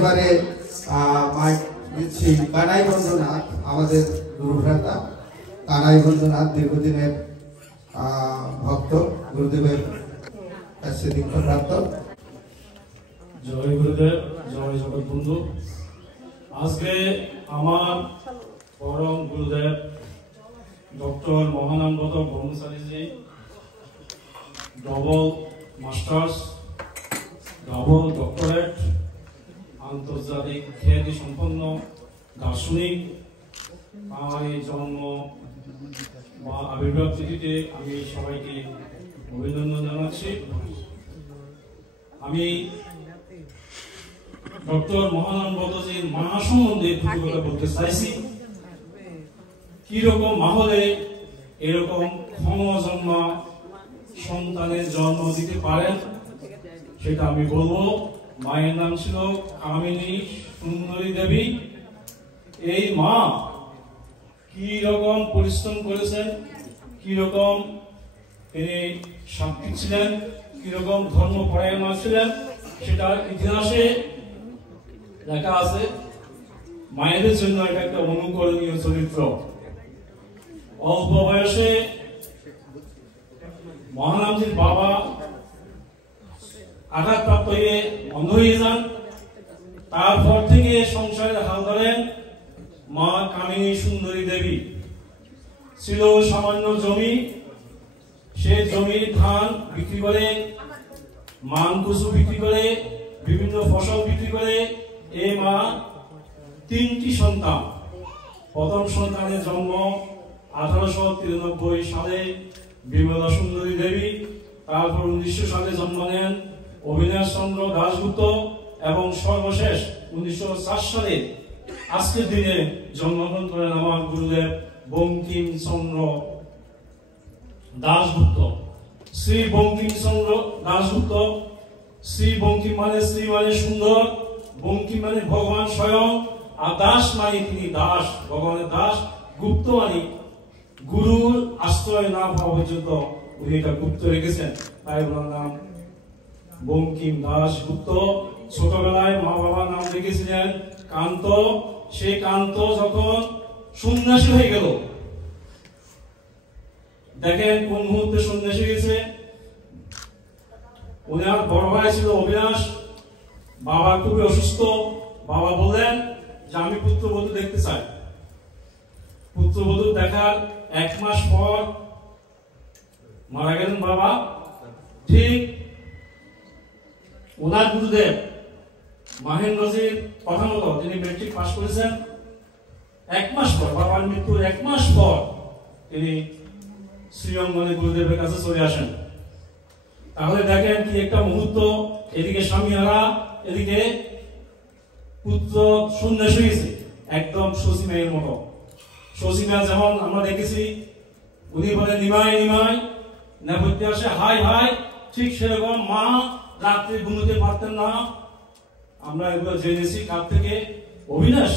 এবারে কানাই বন্ধনাথ আমাদের গুরুভ্রাতা কানাই বন্ধনাথ দীর্ঘদিনের ভক্ত গুরুদেবের কাছে দীক্ষাপ্রাপ্ত। জয় গুরুদেব, জয় জগৎ বন্ধু। আজকে আমার পরম গুরুদেব ডক্টর মহানন্দ ব্রহ্মচারীজি ডবল মাস্টার্স, ডবল ডক্টরেট, আন্তর্জাতিক খ্যাতি সম্পন্ন দার্শনিক, আমার এই জন্ম বা আবির্ভাব তিথিতে আমি সবাইকে অভিনন্দন জানাচ্ছি। আমি ডক্টর মহানন্দজির মা সম্বন্ধে দুটো কথা বলতে চাইছি। কিরকম মা হলে এরকম ক্ষমজন্মা সন্তানের জন্ম দিতে পারেন সেটা আমি বলবো। মায়ের নাম ছিল কামিনী সুন্দরী দেবী। এই মা কি রকম পরিশ্রম করেছেন, কি রকম তিনি সাত্বিক ছিলেন, কি রকম ধর্মপরায়ণ ছিলেন, সেটা ইতিহাসে লেখা আছে। মায়েদের জন্য এটা একটা অনুকরণীয় চরিত্র। অল্প বয়সে মহানামজির বাবা আঘাতপ্রাপ্ত হয়ে অন্ধ হয়ে যান। তারপর থেকে সংসারের হাল ধরেন মা কামিনী সুন্দরী দেবী। ছিল সামান্য জমি, সে জমির ধান বিক্রি করে, মান কুসু বিক্রি করে, বিভিন্ন ফসল বিক্রি করে এই মা তিনটি সন্তান। প্রথম সন্তানের জন্ম 1893 সালে বিমলা সুন্দরী দেবী। তারপর 1900 সালে জন্ম নেন অবিনাশ চন্দ্র দাশগুপ্ত এবং সর্বশেষ 1904 সালে আজকের দিনে জন্মগ্রহণ করেন আমার গুরুদেব বঙ্কিমচন্দ্র দাশগুপ্ত। শ্রী বঙ্কিমচন্দ্র দাশগুপ্ত। শ্রী বঙ্কিম মানে শ্রী মানে সুন্দর, বঙ্কিম মানে ভগবান স্বয়ং, আর দাস মানে তিনি দাস, ভগবানের দাস। গুপ্ত মানে গুরুর আশ্রয় না পাওয়া পর্যন্ত উনি এটা গুপ্ত রেখেছেন, তাই ওনার নাম বঙ্কিম দাশগুপ্ত। ছোটবেলায় মা বাবার নাম রেখেছিলেন কান্ত। সেই কান্ত যখন সন্ন্যাসী হয়ে গেল, দেখেন কোন মুহূর্তে সন্ন্যাসী গেছে। ওনার বড় ভাই ছিল অবিনাশ, বাবা খুবই অসুস্থ। বাবা বললেন যে আমি পুত্রবধূ দেখতে চাই। পুত্রবধূ দেখার 1 মাস পর মারা গেলেন বাবা। ঠিক ওনার গুরুদেব মহেন্দ্রজির কথা মতো তিনি মেট্রিক পাস করেছেন। 1 মাস পর, বাবার মৃত্যুর 1 মাস পর তিনি শ্রীঅঙ্গনে গুরুদেবের কাছে চলে আসেন। তাহলে দেখেন কি একটা মুহূর্ত, এদিকে স্বামীহারা, এদিকে পুত্র সন্ন্যাসী হয়েছে, একদম সসীমের মতো। সসীমা যেমন আমরা দেখেছি, উনি বলে নিমাই নিমাই, নেপথ্যে আসে হাই হাই, ঠিক সেরকম মা রাত্রে ঘুমোতে পারতেন না। আমরা এগুলো জেনেছি কার থেকে? অবিনাশ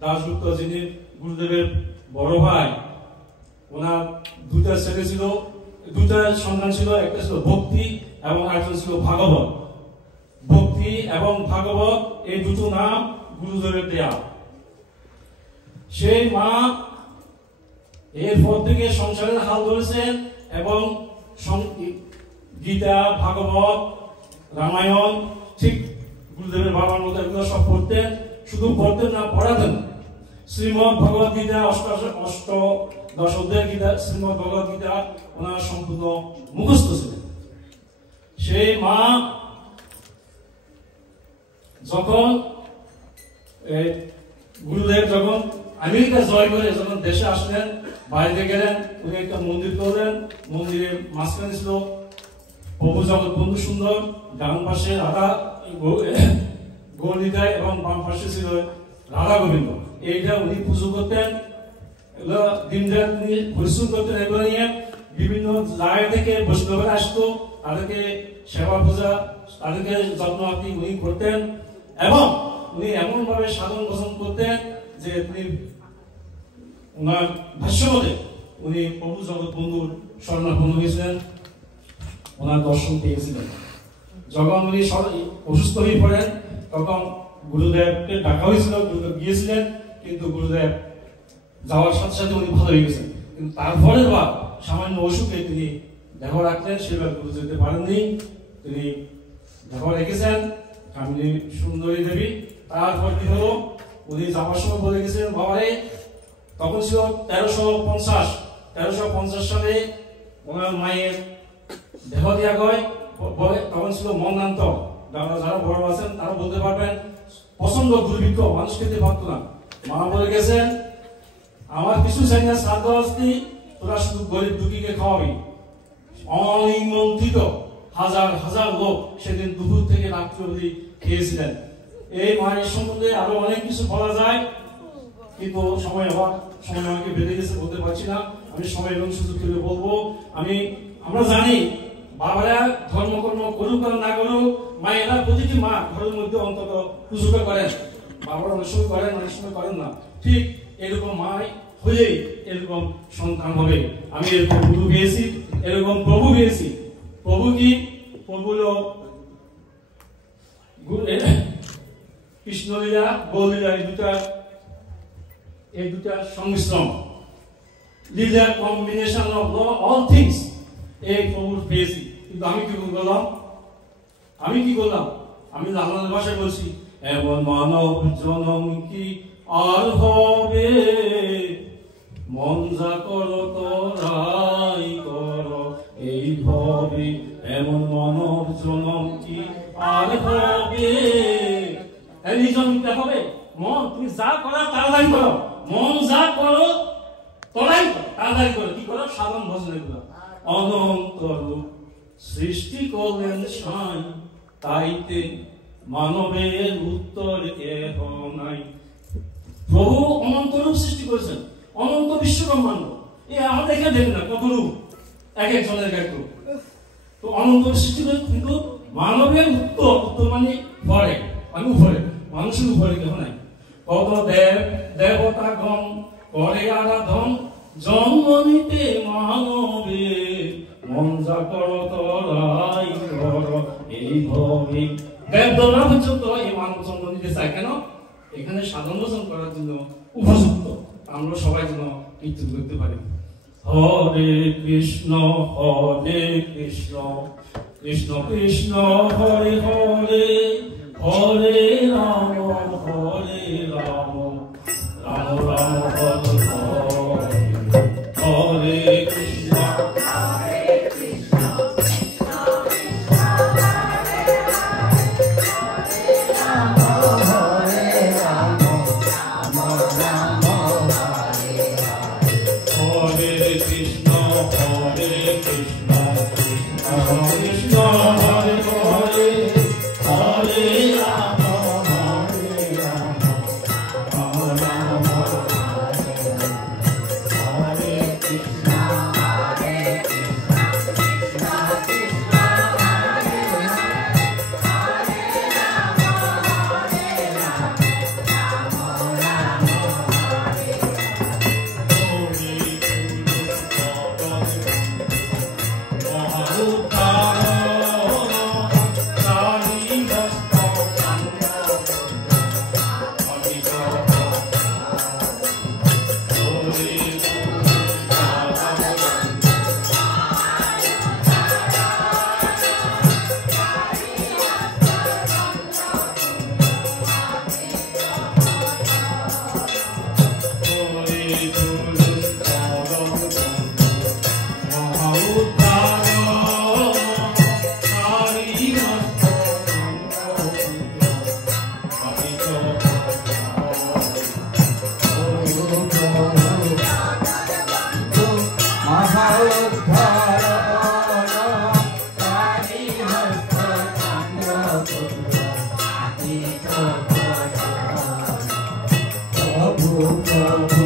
দাশগুপ্ত, যিনি গুরুদেবের বড় ভাই। ওনার দুটা ছেলে ছিল, দুটা সন্তান ছিল, একটা ছিল ভক্তি এবং আরেকটা ছিল ভাগবত। ভক্তি এবং ভাগবত এই দুটো নাম গুরুদেবের দেয়া। সেই মা এরপর থেকে সংসারের হাল ধরেছেন এবং গীতা, ভাগবত, রামায়ণ ঠিক গুরুদেবের বাবার মতো এগুলো সব পড়তেন। শুধু পড়তেন না, পড়াতেন। শ্রীমদ ভগবত গীতা, অষ্টাদশ অধ্যায়ের গীতা, শ্রীমদ ভগবত গীতা ওনার সম্পূর্ণ মুখস্থ ছিলেন। সেই মা যখন গুরুদেব যখন আমেরিকা জয় করে যখন দেশে আসলেন, বাইরে গেলেন, উনি একটা মন্দির করলেন। মন্দিরের মাঝখানে ছিল প্রভু জগৎ বন্ধু সুন্দর, ডান পাশে রাধা গৌরীদায় এবং বাম পাশে ছিল রাধা গোবিন্দ। এইটা উনি পুজো করতেন। এগুলো দিন রাত নিয়ে পরিশ্রম করতেন। এগুলো নিয়ে বিভিন্ন জায়গা থেকে বৈষ্ণবরা আসতো, তাদেরকে সেবা পূজা, তাদেরকে যত্ন আত্মি উনি করতেন। এবং উনি এমন ভাবে সাধন ভোজন করতেন যে তিনি ওনার ভাষ্যমতে উনি প্রভু জগৎ বন্ধুর শরণাপন্ন হয়েছিলেন, ওনার দর্শন পেয়েছিলেন। যখন উনি অসুস্থ হয়ে পড়েন তখন গুরুদেবকে ডাকা হয়েছিল, গুরুদেব গিয়েছিলেন, কিন্তু গুরুদেব যাওয়ার সাথে সাথে উনি ভালো হয়ে গেছেন। কিন্তু তারপরের বার সামান্য অসুখে তিনি দেখা রাখলেন, সেবার গুরু যেতে পারেননি, তিনি দেখা রেখেছেন কামিনী সুন্দরী দেবী। তারপর কি হলো, উনি যাওয়ার সময় বলে গেছিলেন, বাবারে তখন ছিল 1350 সালে ওনার মায়ের দেহ দিয়া গয়, তখন ছিল মন্দান্ত। যারা বড় আছেন তারা বলতে পারবেন, প্রচন্ড দুর্ভিক্ষ, মানুষ খেতে পারতো না। মা বলে গেছেন, আমার কিছু চাই না, শ্রাদ্ধ আসতি, তোরা শুধু গরিব দুঃখীকে খাওয়াবি। অনিমন্ত্রিত হাজার হাজার লোক সেদিন দুপুর থেকে রাত্রি অবধি খেয়েছিলেন। এই মায়ের সম্বন্ধে আরো অনেক কিছু বলা যায়, কিন্তু সময় আমাকে বেঁধে গেছে, বলতে পারছি না। আমি সময় এবং সুযোগ পেলে বলবো। আমরা জানি বাবারা ধর্মকর্ম করুক আর না করুক, মায়েরা প্রতিটি মা ঘরের মধ্যে অন্তত পুজোটা করেন। বাবারা অনেক সময় করেন, অনেক সময় করেন না। ঠিক এরকম মাই হলেই এরকম সন্তান হবে। আমি এরকম গুরু পেয়েছি, এরকম প্রভু পেয়েছি। প্রভু কি? প্রভু হলো কৃষ্ণলীলা, গৌলীলা, এই দুটা সংমিশ্রণ, লীলা কম্বিনেশন অফ অল থিংস, এই প্রভুর পেয়েছি। কিন্তু আমি কি করলাম? আমি বাংলা ভাষায় বলছি, এমন মানব জনম কি আর হবে, মন যা করো তোরাই করো এই হবে, এমন মানব জনম কি আর হবে। এই জন্মটা হবে, মন তুমি যা করো তাড়াতাড়ি করো, মন যা করো তোরাই করো, তাড়াতাড়ি করো। কি করো? সাধন ভজন এগুলো। অনন্ত রূপ সৃষ্টি করলেন সাই, তাইতে মানবের উত্তর কেহ নাই। প্রভু অনন্ত রূপ সৃষ্টি করেছেন, অনন্ত বিশ্ব ব্রহ্মাণ্ড। আমাদের এখানে দেখুন না কত রূপ, এক একজনের এক এক রূপ। তো অনন্ত সৃষ্টি করে, কিন্তু মানবের উত্তর মানে উপরে, মানুষের উপরে কেহ নাই। কত দেবতাগণ করে আরাধন, জন্ম নিতে মানবে, মন যা করো তোরাই করো এই ভবে। দেবদলা পর্যন্ত এই মানব জন্ম নিতে চায় কেন? এখানে সাধন ভজন করার জন্য উপযুক্ত, আমরা সবাই যেন কীর্তন করতে পারি। হরে কৃষ্ণ কৃষ্ণ কৃষ্ণ হরে হরে, হরে রাম রাম রাম হরে হরে, হরে কৃষ্ণ Oh